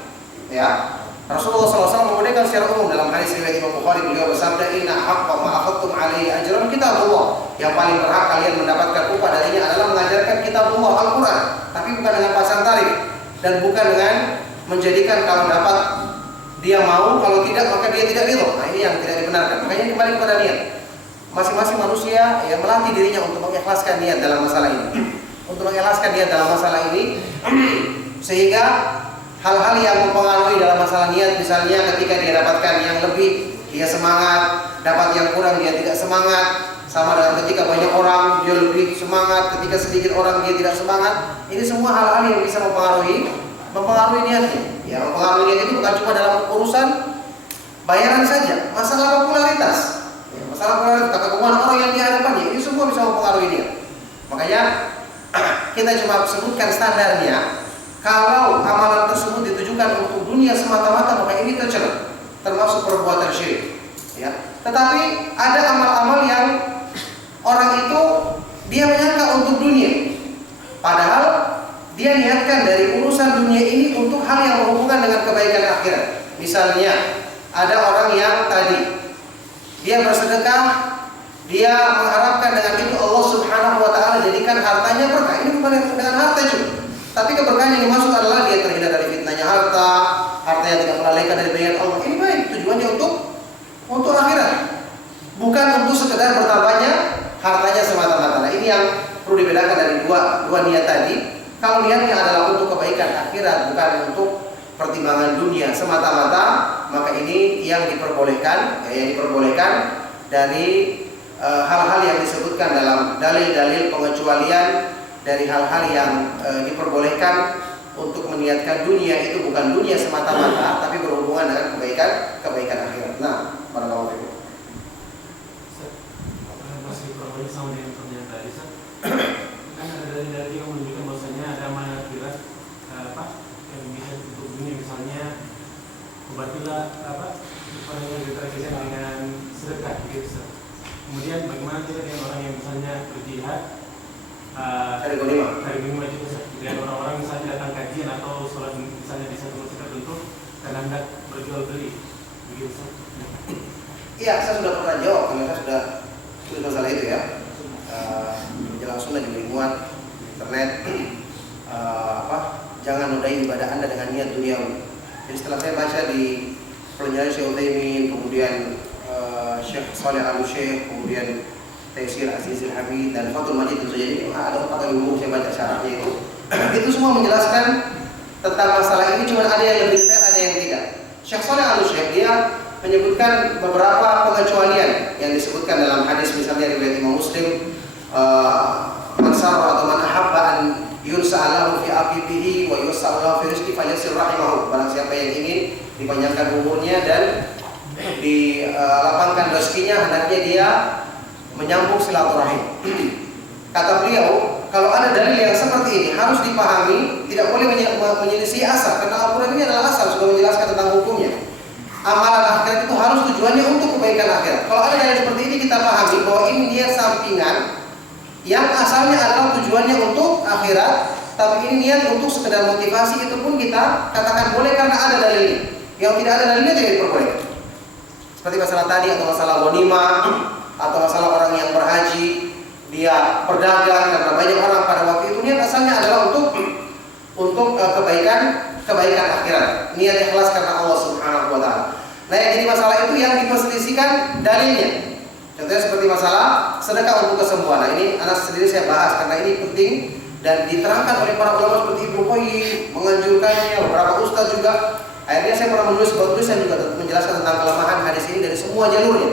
Ya, Rasulullah SAW membolehkan secara umum dalam hadis riwayat Imam Bukhari, beliau bersabda, "Inna haqqa ma akhadtum alaihi ajran kitabullah." Yang paling berhak kalian mendapatkan upah darinya adalah mengajarkan kitabullah Al-Quran, tapi bukan dengan pasang tarif dan bukan dengan menjadikan kalau dapat dia mau, kalau tidak maka dia tidak ridho. Nah, ini yang tidak dibenarkan. Makanya kembali kepada niat. Masing-masing manusia ya melatih dirinya untuk mengikhlaskan niat dalam masalah ini. Untuk mengikhlaskan niat dalam masalah ini sehingga hal-hal yang mempengaruhi dalam masalah niat, misalnya ketika dia dapatkan yang lebih dia semangat, dapat yang kurang dia tidak semangat. Sama dengan ketika banyak orang dia lebih semangat, ketika sedikit orang dia tidak semangat. Ini semua hal-hal yang bisa mempengaruhi niatnya. Ya, mempengaruhi niat itu bukan cuma dalam urusan bayaran saja, masalah popularitas. Ya, masalah popularitas, kekaguman orang yang di hadapannya, ini semua bisa mempengaruhi niat. Makanya kita cuma sebutkan standarnya. Kalau amalan tersebut ditujukan untuk dunia semata-mata, maka ini tercela, termasuk perbuatan syirik. Ya. Tetapi ada amal-amal yang orang itu dia menyangka untuk dunia, padahal dia niatkan dari urusan dunia ini untuk hal yang berhubungan dengan kebaikan akhirat. Misalnya ada orang yang tadi dia bersedekah, dia mengharapkan dengan itu Allah Subhanahu wa taala jadikan menginginkan hartanya berkah. Ini bukan dengan harta juga. Tapi keberkahan yang dimaksud adalah dia terhindar dari fitnahnya harta, harta yang tidak melalaikan dari bagian Allah. Ini baik, tujuannya untuk akhirat. Bukan untuk sekedar bertambahnya hartanya semata-mata. Nah, ini yang perlu dibedakan dari dua niat tadi. Kalau niatnya adalah untuk kebaikan akhirat, bukan untuk pertimbangan dunia semata-mata, maka ini yang diperbolehkan, dari hal-hal yang disebutkan dalam dalil-dalil pengecualian dari hal-hal yang diperbolehkan untuk meniatkan dunia. Itu bukan dunia semata-mata, tapi berhubungan dengan kebaikan akhirat. Nah, barakallahu fikum. Masih kurang sama dengan pertanyaan tadi, kan ada dari yang menunjukkan bahwasanya ada amal akhirat yang bisa untuk dunia, misalnya obatilah orang yang diterkait dengan sedekah gitu. Kemudian bagaimana kita dengan orang yang misalnya berjihad Hari kelima juga, dengan orang-orang misalnya datang kajian atau sholat misalnya di satu masjid tertentu dan hendak berjual beli begitu. Iya, saya sudah pernah jawab karena saya sudah masalah itu ya. Menjelang sunnah juga dimuat di internet. Jangan nodai ibadah Anda dengan niat duniawi. Jadi setelah saya baca di penjelasan Syekh Utsaimin, kemudian Syekh Shalih Al-Syekh, kemudian Taisir Azizil Hamid dan Fathul Majid, itu jadi ada 4 kali umum saya baca syaratnya itu semua menjelaskan tentang masalah ini. Cuma ada yang lebih detail, ada yang tidak. Syekh Shalih Al-Syekh dia menyebutkan beberapa pengecualian yang disebutkan dalam hadis, misalnya riwayat Imam Muslim, man sarra atau man ahabba an yunsa'alahu fi aqibihi wa yussa'alahu fi rizqi falyasir rahimahu. Barang siapa yang ingin dipanjangkan umurnya dan dilapangkan rezekinya, hendaknya dia menyambung silaturahim. Kata beliau, kalau ada dalil yang seperti ini harus dipahami, tidak boleh menyelisih asal, karena Al-Quran ini adalah asal, sudah menjelaskan tentang hukumnya. Amalan akhirat itu harus tujuannya untuk kebaikan akhirat. Kalau ada dalil seperti ini, kita pahami bahwa ini niat sampingan yang asalnya adalah tujuannya untuk akhirat, tapi ini niat untuk sekedar motivasi, itu pun kita katakan boleh karena ada dalilnya. Yang tidak ada dalilnya tidak diperbolehkan. Seperti masalah tadi, atau masalah ghanimah, atau masalah orang yang berhaji, dia berdagang karena banyak orang pada waktu itu, niat asalnya adalah untuk kebaikan akhirat. Niat ikhlas karena Allah Subhanahu wa taala. Nah, yang jadi masalah itu yang diperselisihkan dalilnya. Contohnya seperti masalah sedekah untuk kesembuhan. Nah, ini anak sendiri saya bahas karena ini penting dan diterangkan oleh para ulama seperti Ibnu Qayyim, menganjurkannya, beberapa ustaz juga. Akhirnya saya pernah menulis sebuah tulisan juga menjelaskan tentang kelemahan hadis ini dari semua jalurnya.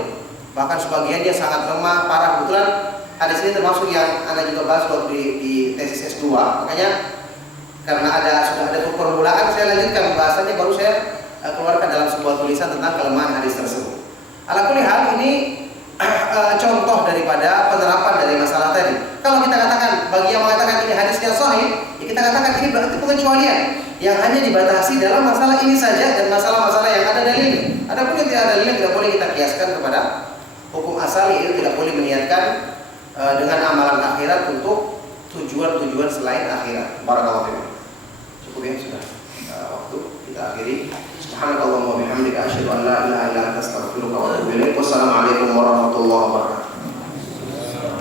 Bahkan sebagiannya sangat lemah, parah. Kebetulan hadis ini termasuk yang Anda juga bahas waktu di tesis S2. Makanya karena sudah ada permulaan, saya lanjutkan pembahasannya, baru saya keluarkan dalam sebuah tulisan tentang kelemahan hadis tersebut. Ala kulli hal, ini contoh daripada penerapan dari masalah tadi. Kalau kita katakan, bagi yang mengatakan ini hadisnya sahih, ya kita katakan ini berarti pengecualian yang hanya dibatasi dalam masalah ini saja dan masalah-masalah yang ada dalilnya. Adapun yang tidak ada dalilnya tidak boleh kita kiaskan kepada hukum asal, yaitu tidak boleh meniatkan dengan amalan akhirat untuk tujuan-tujuan selain akhirat. Barakallahu fiikum.